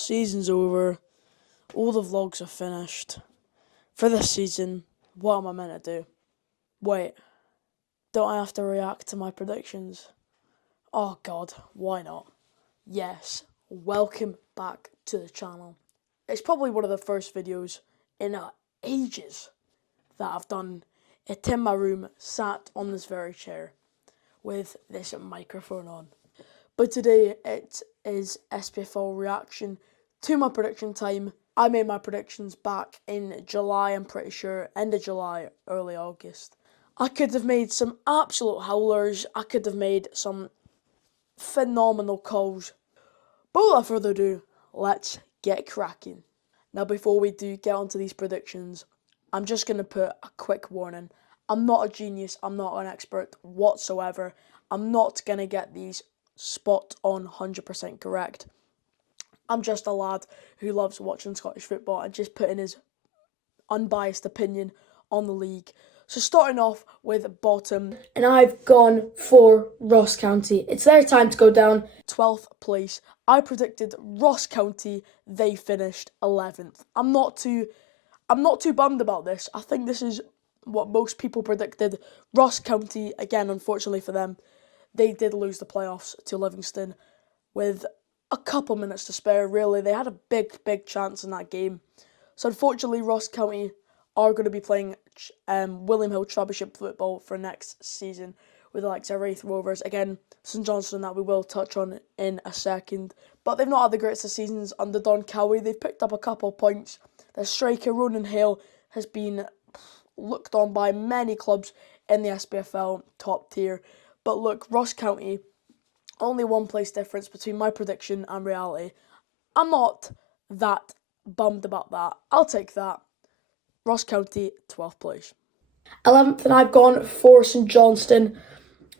Season's over. All the vlogs are finished. For this season, what am I meant to do? Wait, don't I have to react to my predictions? Oh god, why not? Yes, welcome back to the channel. It's probably one of the first videos in ages that I've done it in my room, sat on this very chair with this microphone on. But today it is SPFL reaction to my prediction time. I made my predictions back in July, I'm pretty sure, end of July, early August. I could have made some absolute howlers, I could have made some phenomenal calls. But without further ado, let's get cracking. Now before we do get onto these predictions, I'm just going to put a quick warning. I'm not a genius, I'm not an expert whatsoever. I'm not going to get these spot on 100% correct. I'm just a lad who loves watching Scottish football and just putting his unbiased opinion on the league. So starting off with bottom, and I've gone for Ross County. It's their time to go down. 12th place. I predicted Ross County. They finished 11th. I'm not too bummed about this. I think this is what most people predicted. Ross County, again, unfortunately for them, they did lose the playoffs to Livingston with a couple minutes to spare, really. They had a big chance in that game. So unfortunately, Ross County are going to be playing William Hill Championship football for next season with the likes of Wraith Rovers. Again, St Johnstone, that we will touch on in a second. But they've not had the greatest of seasons under Don Cowie. They've picked up a couple of points. Their striker, Ronan Hale, has been looked on by many clubs in the SPFL top tier. But look, Ross County, only one place difference between my prediction and reality. I'm not that bummed about that. I'll take that. Ross County, 12th place. 11th, and I've gone for St Johnstone.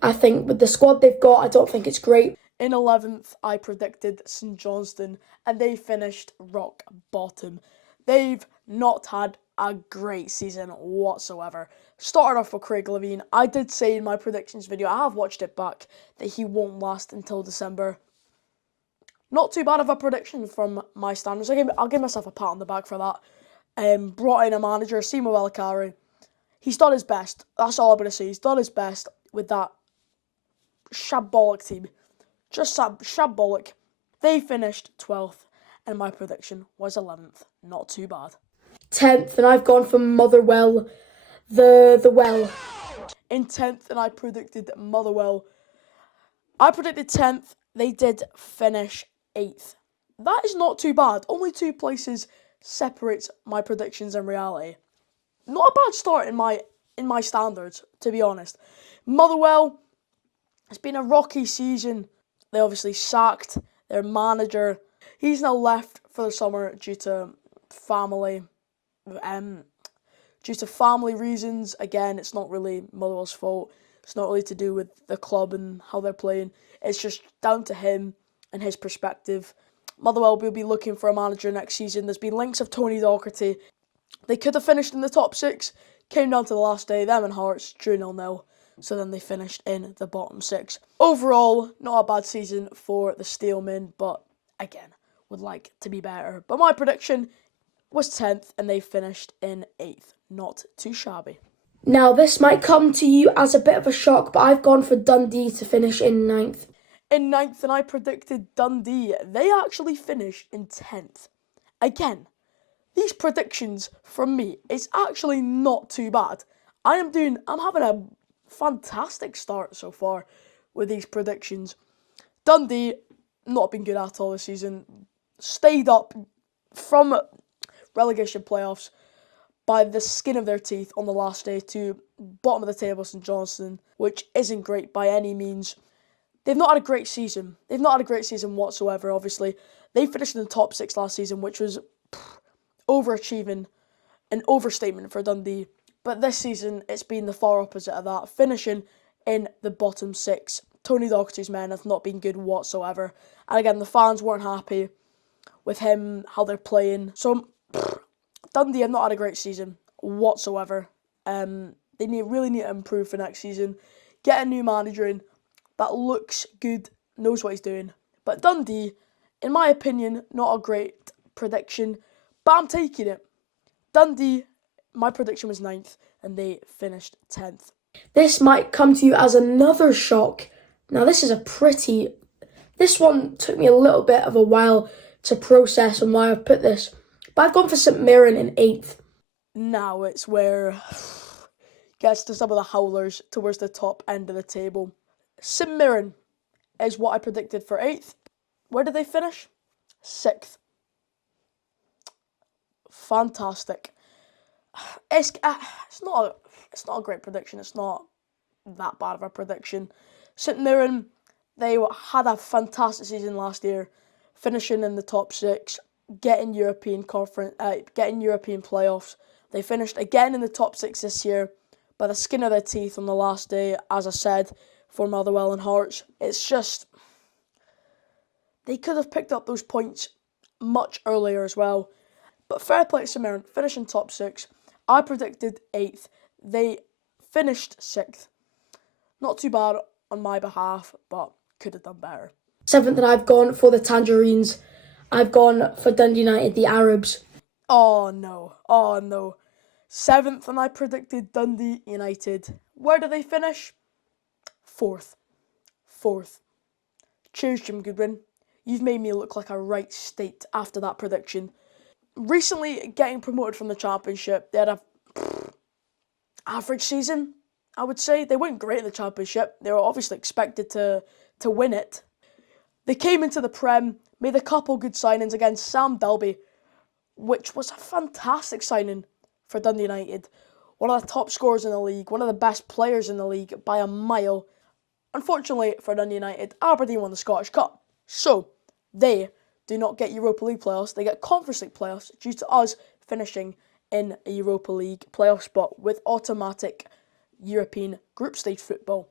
I think with the squad they've got, I don't think it's great. In 11th, I predicted St Johnstone, and they finished rock bottom. They've not had a great season whatsoever. Started off with Craig Levine. I did say in my predictions video, I have watched it back, that he won't last until December. Not too bad of a prediction from my standards. I'll give myself a pat on the back for that. Brought in a manager, Simo Walikari. He's done his best. That's all I'm going to say. He's done his best with that shambolic team. Just shambolic. They finished 12th, and my prediction was 11th. Not too bad. 10th, and I've gone for Motherwell. The well. In 10th, and I predicted Motherwell. I predicted 10th. They did finish 8th. That is not too bad. Only 2 places separates my predictions and reality. Not a bad start in my standards, to be honest. Motherwell, it's been a rocky season. They obviously sacked their manager. He's now left for the summer due to family. Due to family reasons. Again, it's not really Motherwell's fault. It's not really to do with the club and how they're playing. It's just down to him and his perspective. Motherwell will be looking for a manager next season. There's been links of Tony Docherty. They could have finished in the top 6. Came down to the last day. Them and Hearts drew 0-0. So then they finished in the bottom 6. Overall, not a bad season for the Steelmen. But again, would like to be better. But my prediction was 10th and they finished in 8th. Not too shabby. Now, this might come to you as a bit of a shock, but I've gone for Dundee to finish in 9th. In 9th, and I predicted Dundee. They actually finished in 10th. Again, these predictions from me, it's actually not too bad. I'm having a fantastic start so far with these predictions. Dundee, not been good at all this season. Stayed up from relegation playoffs by the skin of their teeth on the last day to bottom of the table St Johnstone, which isn't great by any means. They've not had a great season. They've not had a great season whatsoever, obviously. They finished in the top 6 last season, which was overachieving, an overstatement for Dundee. But this season, it's been the far opposite of that, finishing in the bottom 6. Tony Docherty's men have not been good whatsoever. And again, the fans weren't happy with him, how they're playing. So Dundee have not had a great season whatsoever. They really need to improve for next season. Get a new manager in that looks good, knows what he's doing. But Dundee, In my opinion, not a great prediction, but I'm taking it. Dundee, my prediction was 9th, and they finished 10th. This might come to you as another shock. Now, this one took me a little bit of a while to process on why I've put this, but I've gone for St Mirren in 8th. Now it's where gets to some of the howlers towards the top end of the table. St Mirren is what I predicted for 8th. Where did they finish? 6th. Fantastic. It's not a great prediction. It's not that bad of a prediction. St Mirren, they had a fantastic season last year, finishing in the top 6, getting European playoffs. They finished again in the top 6 this year by the skin of their teeth on the last day, as I said, for Motherwell and Hearts. It's just, they could have picked up those points much earlier as well. But fair play to St Mirren, finishing top 6. I predicted 8th. They finished 6th. Not too bad on my behalf, but could have done better. 7th, and I've gone for the Tangerines. I've gone for Dundee United, the Arabs. Oh no. 7th, and I predicted Dundee United. Where do they finish? 4th. Cheers, Jim Goodwin. You've made me look like a right state after that prediction. Recently getting promoted from the Championship, they had a average season, I would say. They weren't great in the Championship. They were obviously expected to win it. They came into the Prem, made a couple good signings against Sam Dalby, which was a fantastic signing for Dundee United. One of the top scorers in the league, one of the best players in the league by a mile. Unfortunately for Dundee United, Aberdeen won the Scottish Cup. So, they do not get Europa League playoffs, they get Conference League playoffs due to us finishing in a Europa League playoff spot with automatic European group stage football.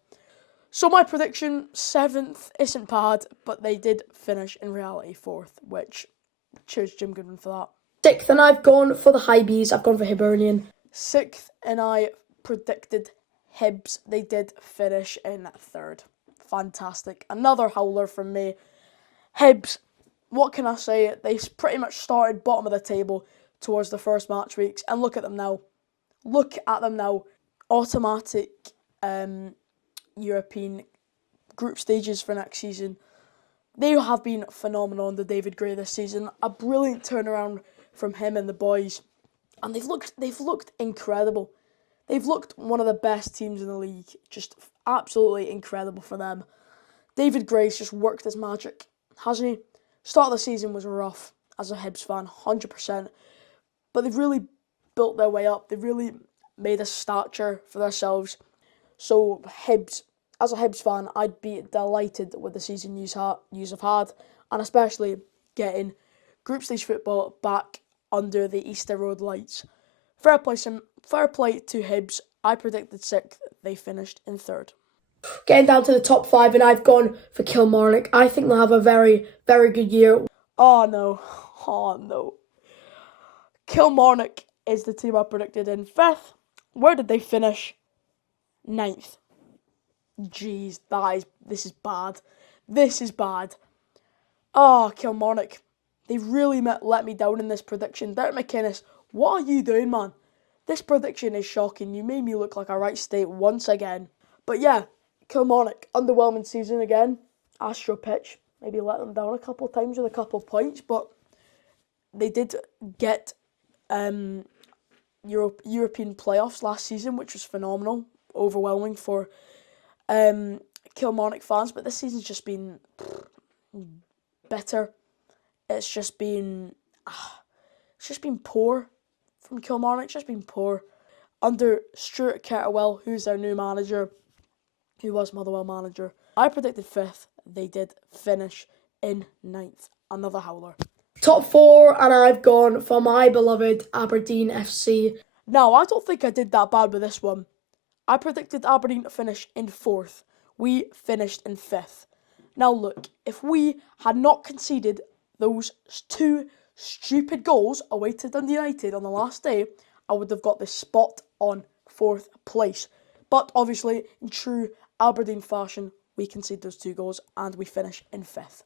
So my prediction, 7th, isn't bad, but they did finish in reality 4th, which, cheers Jim Goodwin for that. 6th, and I've gone for the Hibees. I've gone for Hibernian. 6th, and I predicted Hibs. They did finish in 3rd. Fantastic. Another howler from me. Hibs, what can I say? They pretty much started bottom of the table towards the first match weeks, and look at them now. Automatic European group stages for next season. They have been phenomenal under David Gray this season. A brilliant turnaround from him and the boys, and they've looked incredible. They've looked one of the best teams in the league. Just absolutely incredible for them. David Gray's just worked his magic, hasn't he? Start of the season was rough as a Hibs fan, 100%. But they've really built their way up. They've really made a stature for themselves. So Hibs, as a Hibs fan, I'd be delighted with the season you have had, and especially getting group stage football back under the Easter Road lights. Fair play to Hibs. I predicted 6th. They finished in 3rd. Getting down to the top 5, and I've gone for Kilmarnock. I think they'll have a very, very good year. Oh no. Kilmarnock is the team I predicted in 5th. Where did they finish? 9th. Jeez, this is bad. Kilmarnock. They really let me down in this prediction. Derek McInnes, what are you doing, man? This prediction is shocking. You made me look like a right state once again. But yeah, Kilmarnock, underwhelming season again. Astro pitch, maybe let them down a couple of times with a couple of points, but they did get European playoffs last season, which was phenomenal, overwhelming for Kilmarnock fans. But this season's just been better. It's just been poor from Kilmarnock. It's just been poor under Stuart Kettlewell, who's their new manager, who was Motherwell manager. I predicted 5th. They did finish in 9th. Another howler. Top 4, and I've gone for my beloved Aberdeen FC. Now, I don't think I did that bad with this one. I predicted Aberdeen to finish in 4th. We finished in 5th. Now look, if we had not conceded those 2 stupid goals away to Dundee United on the last day, I would have got this spot on 4th place. But obviously, in true Aberdeen fashion, we concede those 2 goals and we finish in 5th.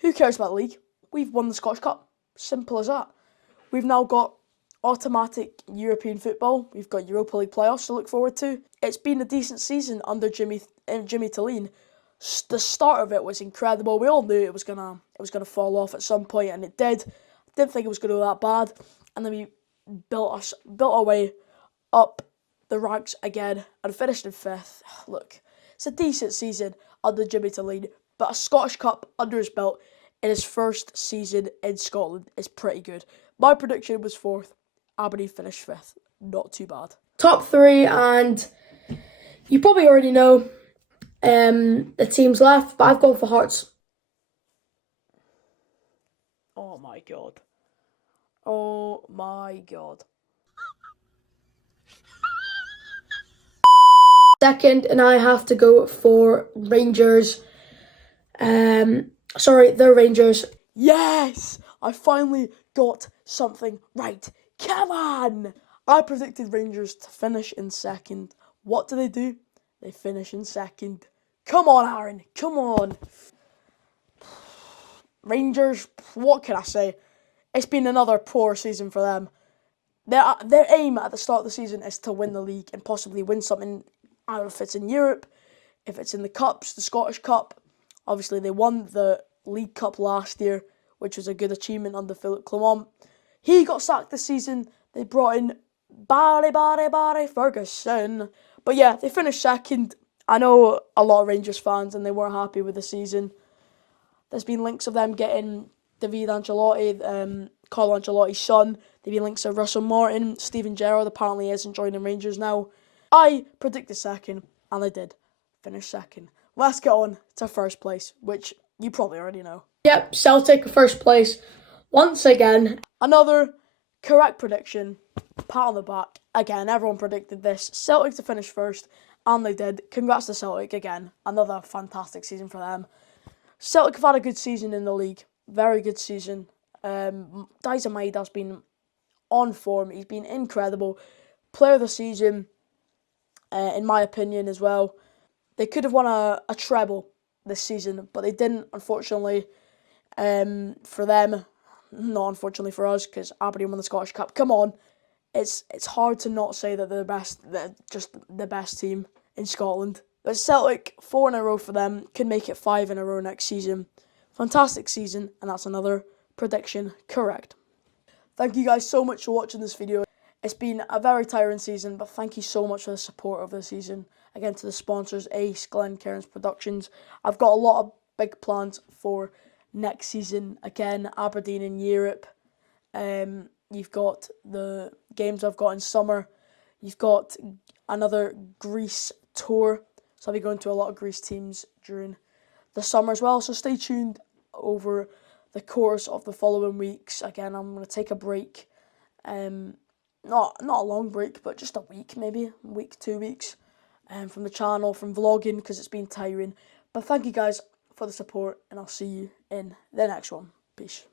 Who cares about the league? we've won the Scottish Cup. Simple as that. We've now got automatic European football. We've got Europa League playoffs to look forward to. It's been a decent season under Jimmy Talleen. The start of it was incredible. We all knew it was gonna fall off at some point, and it did. Didn't think it was gonna go that bad, and then we built our way up the ranks again and finished in 5th. Look, it's a decent season under Jimmy Talleen, but a Scottish Cup under his belt in his first season in Scotland is pretty good. My prediction was 4th. Aberdeen finished 5th. Not too bad. Top 3, and you probably already know the teams left, but I've gone for Hearts. Oh my god. Oh my god. Second, and I have to go for Rangers. The Rangers. Yes! I finally got something right. Come on! I predicted Rangers to finish in 2nd. What do? They finish in 2nd. Come on, Aaron. Come on. Rangers, what can I say? It's been another poor season for them. Their aim at the start of the season is to win the league and possibly win something. I don't know if it's in Europe, if it's in the Cups, the Scottish Cup. Obviously, they won the League Cup last year, which was a good achievement under Philip Clement. He got sacked this season. They brought in Barry Ferguson. But yeah, they finished 2nd. I know a lot of Rangers fans, and they weren't happy with the season. There's been links of them getting David Ancelotti, Carlo Ancelotti's son. There've been links of Russell Martin. Steven Gerrard apparently isn't joining Rangers now. I predicted 2nd, and they did finish 2nd. Let's get on to 1st place, which you probably already know. Yep, Celtic 1st place. Once again, another correct prediction. Pat on the back. Again, everyone predicted this. Celtic to finish 1st, and they did. Congrats to Celtic again. Another fantastic season for them. Celtic have had a good season in the league. Very good season. Daizen Maida's been on form. He's been incredible. Player of the season, in my opinion, as well. They could have won a treble this season, but they didn't, unfortunately, for them. Not unfortunately for us, because Aberdeen won the Scottish Cup. Come on. It's hard to not say that they're just the best team in Scotland. But Celtic, 4 in a row for them, can make it 5 in a row next season. Fantastic season, and that's another prediction correct. Thank you guys so much for watching this video. It's been a very tiring season, but thank you so much for the support of the season. Again, to the sponsors, Ace, Glenn Cairns Productions. I've got a lot of big plans for next season. Again, Aberdeen in Europe. You've got the games I've got in summer. You've got another Greece tour. So I'll be going to a lot of Greece teams during the summer as well. So stay tuned over the course of the following weeks. Again, I'm going to take a break. Not a long break, but just a week, maybe. A week, 2 weeks. From the channel, from vlogging, because it's been tiring. But thank you guys for the support, and I'll see you in the next one. Peace.